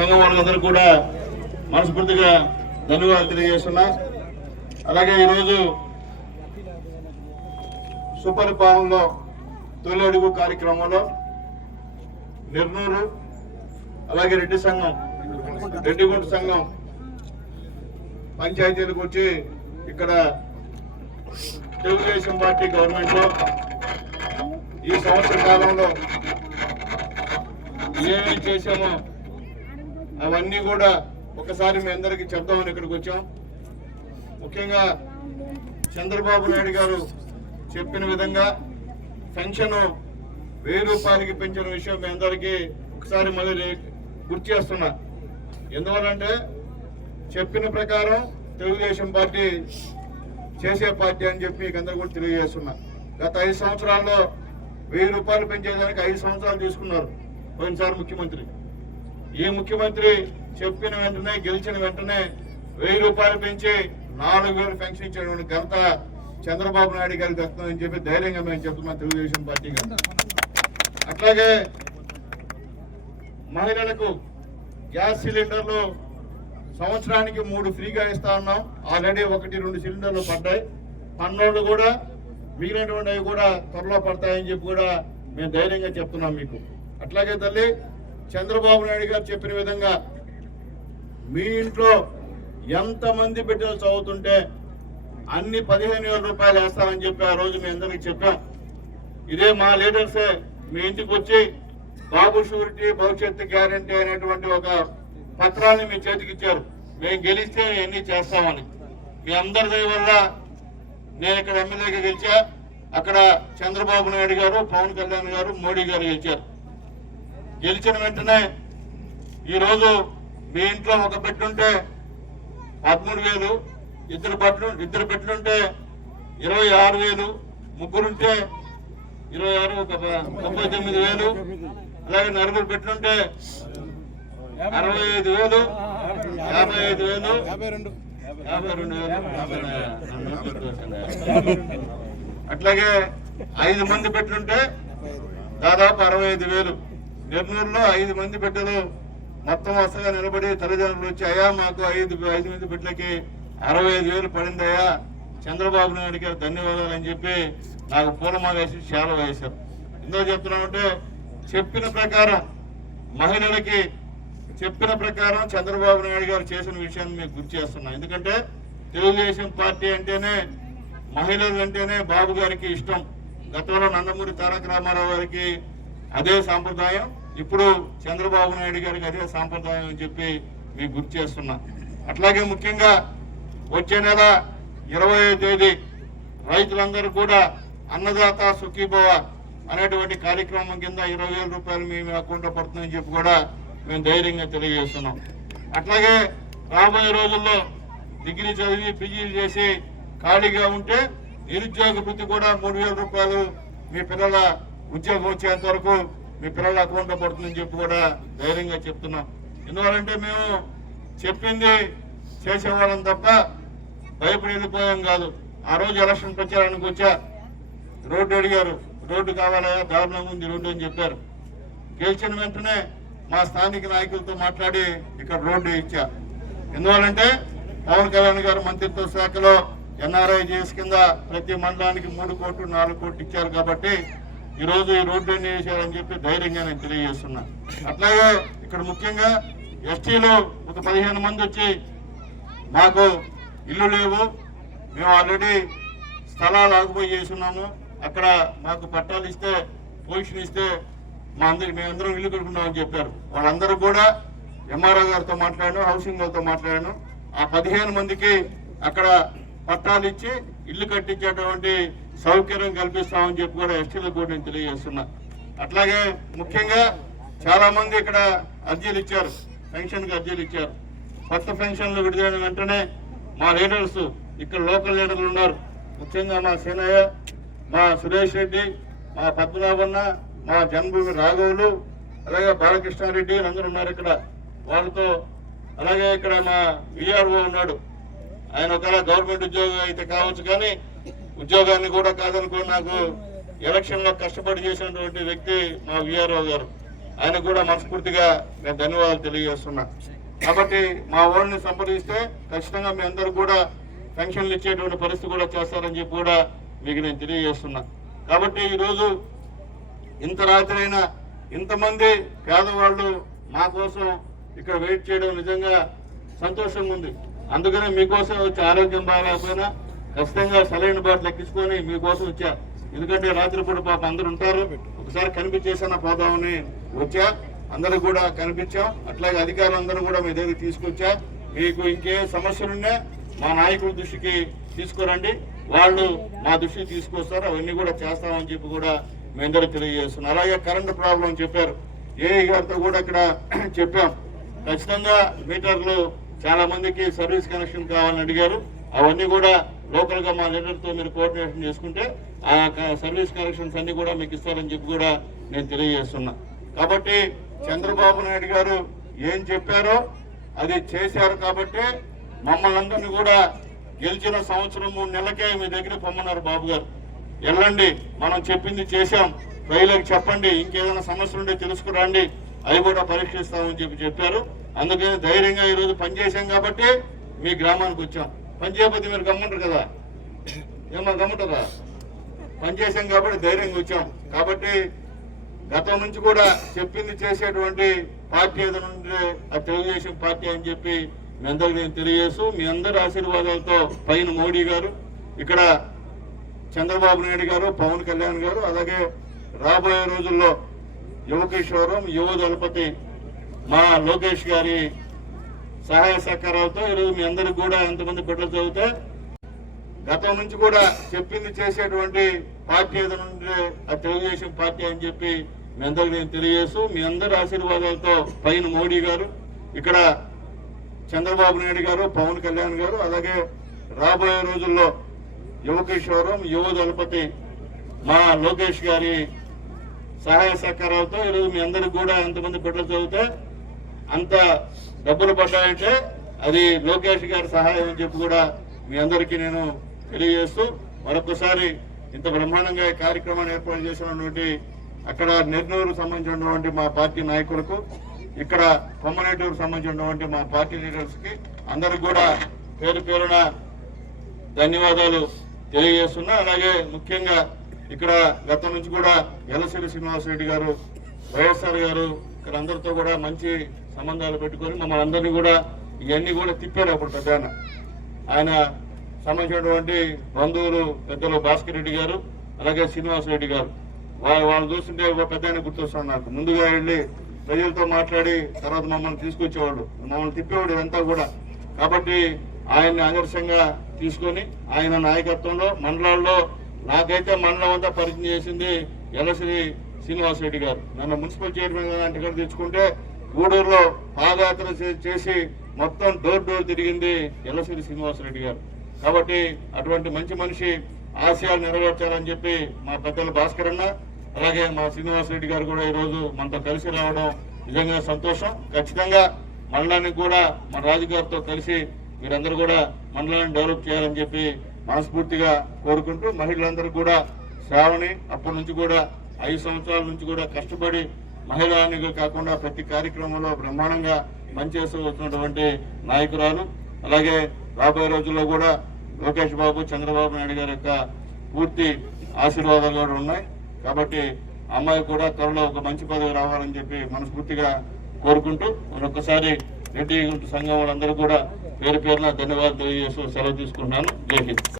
సంఘం వాళ్ళందరూ కూడా మనస్ఫూర్తిగా ధన్యవాదాలు తెలియజేస్తున్నా. అలాగే ఈరోజు సుపరిపాలనలో తొలి అడుగు కార్యక్రమంలో నిర్నూరు అలాగే రెడ్డి సంఘం రెడ్డిగుంట సంఘం పంచాయతీలకు వచ్చి ఇక్కడ తెలుగుదేశం పార్టీ గవర్నమెంట్ ఈ సంవత్సర కాలంలో ఏమేమి చేశామో అవన్నీ కూడా ఒకసారి మీ అందరికీ చెప్దామని ఇక్కడికి వచ్చాం. ముఖ్యంగా చంద్రబాబు నాయుడు గారు చెప్పిన విధంగా పెన్షన్ వెయ్యి రూపాయలకి పెంచిన విషయం మీ అందరికీ ఒకసారి మళ్ళీ గుర్తు చేస్తున్నా. ఎందువల్లంటే చెప్పిన ప్రకారం తెలుగుదేశం పార్టీ చేసే పార్టీ అని చెప్పి మీకు అందరూ కూడా తెలియజేస్తున్నా. గత ఐదు సంవత్సరాల్లో వెయ్యి రూపాయలు పెంచేదానికి ఐదు సంవత్సరాలు తీసుకున్నారు పోయినసారి ముఖ్యమంత్రి. ఈ ముఖ్యమంత్రి చెప్పిన వెంటనే గెలిచిన వెంటనే వెయ్యి రూపాయలు పెంచి నాలుగు వేలు పెన్షన్ ఇచ్చినటువంటి ఘనత చంద్రబాబు నాయుడు గారికి వస్తుందని చెప్పి ధైర్యంగా మేము చెప్తున్నాం తెలుగుదేశం పార్టీ అట్లాగే మహిళలకు గ్యాస్ సిలిండర్లు సంవత్సరానికి మూడు ఫ్రీగా ఇస్తా ఉన్నాం. ఆల్రెడీ ఒకటి రెండు సిలిండర్లు పడ్డాయి. పన్నోళ్ళు కూడా మిగిలినటువంటి కూడా త్వరలో పడతాయని చెప్పి కూడా మేము ధైర్యంగా చెప్తున్నాం మీకు. అట్లాగే తల్లి చంద్రబాబు నాయుడు గారు చెప్పిన విధంగా మీ ఇంట్లో ఎంతమంది బిడ్డలు చదువుతుంటే అన్ని పదిహేను వేల రూపాయలు వేస్తామని చెప్పి ఆ రోజు మీ అందరికి చెప్పాం. ఇదే మా లీడర్సే మీ ఇంటికి వచ్చి బాబు షూరిటీ భవిష్యత్తు గ్యారంటీ అనేటువంటి ఒక పత్రాన్ని మీ చేతికి ఇచ్చారు. మేము గెలిస్తే ఇవన్నీ చేస్తామని. మీ అందరి వల్ల నేను ఇక్కడ ఎమ్మెల్యేగా గెలిచా. అక్కడ చంద్రబాబు నాయుడు గారు పవన్ కళ్యాణ్ గారు మోడీ గారు గెలిచారు. గెలిచిన వెంటనే ఈరోజు మీ ఇంట్లో ఒక పెట్టుంటే ఉంటే పదమూడు వేలు ఇద్దరు బట్లు ఇద్దరు పెట్టుంటే ఇరవై ఆరు వేలు ముగ్గురుంటే ఇరవై ఆరు ఒక తొమ్మిది వేలు అలాగే నలుగురు పెట్టుంటే అరవై ఐదు వేలు యాభై ఐదు వేలు యాభై రెండు వేలు అట్లాగే ఐదు మంది పెట్టుంటే దాదాపు అరవై ఐదు వేలు. నెల్లూరులో ఐదు మంది బిడ్డలు మొత్తం వరుసగా నిలబడి తల్లిదండ్రులు వచ్చి అయ్యా మాకు ఐదు ఐదు మంది బిడ్డలకి అరవై ఐదు వేలు పడిందయ్యా. చంద్రబాబు నాయుడు గారు ధన్యవాదాలు అని చెప్పి నాకు పూలమాల వేసి చాలా వేశారు. ఎందుకు చెప్తున్నామంటే చెప్పిన ప్రకారం మహిళలకి చెప్పిన ప్రకారం చంద్రబాబు నాయుడు గారు చేసిన విషయాన్ని మీకు గుర్తు చేస్తున్నాం. ఎందుకంటే తెలుగుదేశం పార్టీ అంటేనే మహిళలు అంటేనే బాబు గారికి ఇష్టం. గతంలో నందమూరి తారక రామారావు గారికి అదే సాంప్రదాయం. ఇప్పుడు చంద్రబాబు నాయుడు గారికి అదే సాంప్రదాయం అని చెప్పి మీకు గుర్తు చేస్తున్నా. అట్లాగే ముఖ్యంగా వచ్చే నెల ఇరవై తేదీ రైతులందరూ కూడా అన్నదాత సుఖీభవ అనేటువంటి కార్యక్రమం కింద ఇరవై వేల రూపాయలు మేము అకౌంట్లో పడుతుందని చెప్పి కూడా మేము ధైర్యంగా తెలియజేస్తున్నాం. అట్లాగే రాబోయే రోజుల్లో డిగ్రీ చదివి పీజీలు చేసి ఖాళీగా ఉంటే నిరుద్యోగ వృత్తి కూడా మూడు వేల రూపాయలు మీ పిల్లల ఉద్యోగం వచ్చేంత వరకు మీ పిల్లల అకౌంట్లో పడుతుందని చెప్పి కూడా ధైర్యంగా చెప్తున్నాం. ఎందువల్లంటే మేము చెప్పింది చేసేవాళ్ళం తప్ప భయపడి వెళ్ళిపోయాం కాదు. ఆ రోజు ఎలక్షన్ ప్రచారానికి వచ్చా. రోడ్డు అడిగారు. రోడ్డు కావాలా దారుణంగా ఉంది రోడ్డు అని చెప్పారు. గెలిచిన వెంటనే మా స్థానిక నాయకులతో మాట్లాడి ఇక్కడ రోడ్డు ఇచ్చా. ఎందువల్లంటే పవన్ కళ్యాణ్ గారు మంత్రిత్వ శాఖలో ఎన్ఆర్ఐ జేఎస్ కింద ప్రతి మండలానికి మూడు కోట్లు నాలుగు కోట్లు ఇచ్చారు కాబట్టి ఈ రోజు ఈ రోడ్డు చేశారని వేసారని చెప్పి ధైర్యంగా నేను తెలియజేస్తున్నా. అట్లాగే ఇక్కడ ముఖ్యంగా ఎస్టీలో ఒక పదిహేను మంది వచ్చి మాకు ఇల్లు లేవు మేము ఆల్రెడీ స్థలాలు ఆగిపోయి చేస్తున్నాము. అక్కడ మాకు పట్టాలు ఇస్తే పొజిషన్ ఇస్తే మా అందరికి మేమందరం ఇల్లు కట్టుకుంటామని చెప్పారు. వాళ్ళందరూ కూడా ఎంఆర్ఓ గారితో మాట్లాడాను హౌసింగ్ వాళ్ళతో మాట్లాడాను. ఆ పదిహేను మందికి అక్కడ పట్టాలు ఇచ్చి ఇల్లు కట్టించేటువంటి సౌకర్యం కల్పిస్తామని చెప్పి కూడా ఎస్టీలకు కూడా నేను తెలియజేస్తున్నా. అట్లాగే ముఖ్యంగా చాలా మంది ఇక్కడ అర్జీలు ఇచ్చారు పెన్షన్కి అర్జీలు ఇచ్చారు. కొత్త పెన్షన్లు విడుదలైన వెంటనే మా లీడర్స్ ఇక్కడ లోకల్ లీడర్లు ఉన్నారు. ముఖ్యంగా మా సేనయ్య మా సురేష్ రెడ్డి మా పద్మనాభన్న మా జన్మభూమి రాఘవులు అలాగే బాలకృష్ణారెడ్డి అందరూ ఉన్నారు ఇక్కడ. వాళ్ళతో అలాగే ఇక్కడ మా విఆర్ఓ ఉన్నాడు. ఆయన ఒకవేళ గవర్నమెంట్ ఉద్యోగం అయితే కావచ్చు కానీ ఉద్యోగాన్ని కూడా కాదనుకో నాకు ఎలక్షన్లో కష్టపడి చేసినటువంటి వ్యక్తి మా విఆర్ఓ గారు. ఆయన కూడా మనస్ఫూర్తిగా నేను ధన్యవాదాలు తెలియజేస్తున్నా. కాబట్టి మా ఓడిని సంప్రదిస్తే ఖచ్చితంగా మీ అందరూ కూడా పెన్షన్లు ఇచ్చేటువంటి పరిస్థితి కూడా చేస్తారని చెప్పి కూడా మీకు నేను తెలియజేస్తున్నా. కాబట్టి ఈరోజు ఇంత రాత్రి అయినా ఇంతమంది పేదవాళ్ళు మా కోసం ఇక్కడ వెయిట్ చేయడం నిజంగా సంతోషంగా ఉంది. అందుకనే మీకోసం వచ్చి ఆరోగ్యం బాగాలేకపోయినా ఖచ్చితంగా సరైన బాట లెక్కించుకొని మీకోసం వచ్చా. ఎందుకంటే రాత్రిపూట పాప అందరు ఉంటారు. ఒకసారి కనిపించేసాన పోదామని వచ్చా. అందరూ కూడా కనిపించాం. అట్లాగే అధికారులు అందరూ కూడా మీ దగ్గర తీసుకొచ్చా. మీకు ఇంకే సమస్యలున్నా మా నాయకుల దృష్టికి తీసుకురండి. వాళ్ళు మా దృష్టికి తీసుకొస్తారు. అవన్నీ కూడా చేస్తామని చెప్పి కూడా మీ అందరూ తెలియజేస్తున్నాం అలాగే కరెంటు ప్రాబ్లం చెప్పారు. ఏఐ గారితో కూడా ఇక్కడ చెప్పాం. ఖచ్చితంగా మీటర్లు చాలా మందికి సర్వీస్ కనెక్షన్ కావాలని అడిగారు. అవన్నీ కూడా లోకల్గా మా లీడర్తో మీరు కోఆర్డినేషన్ చేసుకుంటే ఆ యొక్క సర్వీస్ కనెక్షన్స్ అన్ని కూడా మీకు ఇస్తారని చెప్పి కూడా నేను తెలియజేస్తున్నా. కాబట్టి చంద్రబాబు నాయుడు గారు ఏం చెప్పారో అది చేశారు కాబట్టి మమ్మల్ని అందరినీ కూడా గెలిచిన సంవత్సరం మూడు నెలలకే మీ దగ్గర పొమ్మన్నారు బాబు గారు. వెళ్ళండి మనం చెప్పింది చేశాం. ప్రజలకు చెప్పండి ఇంకేదైనా సమస్యలు ఉంటే తెలుసుకురండి అవి కూడా పరీక్షిస్తామని చెప్పి చెప్పారు. అందుకని ధైర్యంగా ఈరోజు పనిచేశాం కాబట్టి మీ గ్రామానికి వచ్చాం. పనిచేయకపోతే మీరు గమ్ముంటారు కదా. ఏమో గమ్ముంటారా? పనిచేసాం కాబట్టి ధైర్యంగా వచ్చాం. కాబట్టి గతం నుంచి కూడా చెప్పింది చేసేటువంటి పార్టీ ఏదైనా ఉంటే అది తెలుగుదేశం పార్టీ అని చెప్పి మీ అందరికి నేను తెలియజేస్తూ మీ అందరి ఆశీర్వాదాలతో పైన మోడీ గారు ఇక్కడ చంద్రబాబు నాయుడు గారు పవన్ కళ్యాణ్ గారు అలాగే రాబోయే రోజుల్లో యువకిషోరం యువ దళపతి మా లోకేష్ గారి సహాయ సహకారాలతో ఈరోజు మీ అందరికి కూడా ఎంతమంది బిడ్డలు చదివితే గతం నుంచి కూడా చెప్పింది చేసేటువంటి పార్టీ ఏదైనా ఉంటే అది తెలుగుదేశం పార్టీ అని చెప్పి మీ అందరికి నేను తెలియజేస్తూ మీ అందరి ఆశీర్వాదాలతో పైన మోడీ గారు ఇక్కడ చంద్రబాబు నాయుడు గారు పవన్ కళ్యాణ్ గారు అలాగే రాబోయే రోజుల్లో యువకిషోరం యువ దళపతి మా లోకేష్ గారి సహాయ సహకారాలతో ఈరోజు మీ అందరికి కూడా ఎంతమంది బిడ్డలు చదివితే అంత డబ్బులు పడ్డాయంటే అది లోకేష్ గారి సహాయం అని చెప్పి కూడా మీ అందరికీ నేను తెలియజేస్తూ మరొకసారి ఇంత బ్రహ్మాండంగా ఈ కార్యక్రమాన్ని ఏర్పాటు చేసినటువంటి అక్కడ నెర్నూరు సంబంధించినటువంటి మా పార్టీ నాయకులకు ఇక్కడ కొమ్మనేటూరు సంబంధించినటువంటి మా పార్టీ లీడర్స్కి అందరికి కూడా పేరు పేరున ధన్యవాదాలు తెలియజేస్తున్నా. అలాగే ముఖ్యంగా ఇక్కడ గతం నుంచి కూడా ఎల్లసిరి శ్రీనివాసరెడ్డి గారు వైఎస్ఆర్ గారు ఇక్కడ అందరితో కూడా మంచి సంబంధాలు పెట్టుకొని మమ్మల్ని అందరినీ కూడా ఇవన్నీ కూడా తిప్పాడు అప్పుడు పెద్ద ఆయన. ఆయన సంబంధించినటువంటి బంధువులు పెద్దలు భాస్కర్ రెడ్డి గారు అలాగే శ్రీనివాసరెడ్డి గారు. వాళ్ళు వాళ్ళు చూస్తుంటే ఒక పెద్ద ఆయన గుర్తొస్తాను నాకు. ముందుగా వెళ్ళి ప్రజలతో మాట్లాడి తర్వాత మమ్మల్ని తీసుకొచ్చేవాళ్ళు. మమ్మల్ని తిప్పేవాడు ఇదంతా కూడా. కాబట్టి ఆయన్ని ఆదర్శంగా తీసుకొని ఆయన నాయకత్వంలో మండలాల్లో నాకైతే మండలం అంతా పరిచయం చేసింది ఎల్లశ్రీ శ్రీనివాసరెడ్డి గారు. నన్ను మున్సిపల్ చైర్మన్ గారు తెచ్చుకుంటే గూడూరులో పాదయాత్ర చేసి మొత్తం డోర్ డోర్ తిరిగింది ఎల్లశ్రీ శ్రీనివాసరెడ్డి గారు. కాబట్టి అటువంటి మంచి మనిషి ఆశయాలు నెరవేర్చాలని చెప్పి మా పెద్దలు భాస్కర్ అన్న అలాగే మా శ్రీనివాసరెడ్డి గారు కూడా ఈ రోజు మనతో కలిసి రావడం నిజంగా సంతోషం. ఖచ్చితంగా మండలానికి కూడా మన రాజు గారితో కలిసి మీరందరూ కూడా మండలాన్ని డెవలప్ చేయాలని చెప్పి మనస్ఫూర్తిగా కోరుకుంటూ మహిళలందరూ కూడా శ్రావణి అప్పటి నుంచి కూడా ఐదు సంవత్సరాల నుంచి కూడా కష్టపడి మహిళానికి కాకుండా ప్రతి కార్యక్రమంలో బ్రహ్మాండంగా పనిచేస్తూ వస్తున్నటువంటి నాయకురాలు అలాగే రాబోయే రోజుల్లో కూడా లోకేష్ బాబు చంద్రబాబు నాయుడు గారి యొక్క పూర్తి ఆశీర్వాదాలు కూడా ఉన్నాయి. కాబట్టి అమ్మాయి కూడా త్వరలో ఒక మంచి పదవి రావాలని చెప్పి మనస్ఫూర్తిగా కోరుకుంటూ మరొకసారి రెడ్డి సంఘం వాళ్ళందరూ కూడా పేరు పేరున ధన్యవాదాలు తెలియజేస్తూ సెలవు తీసుకున్నాను జై హింద్.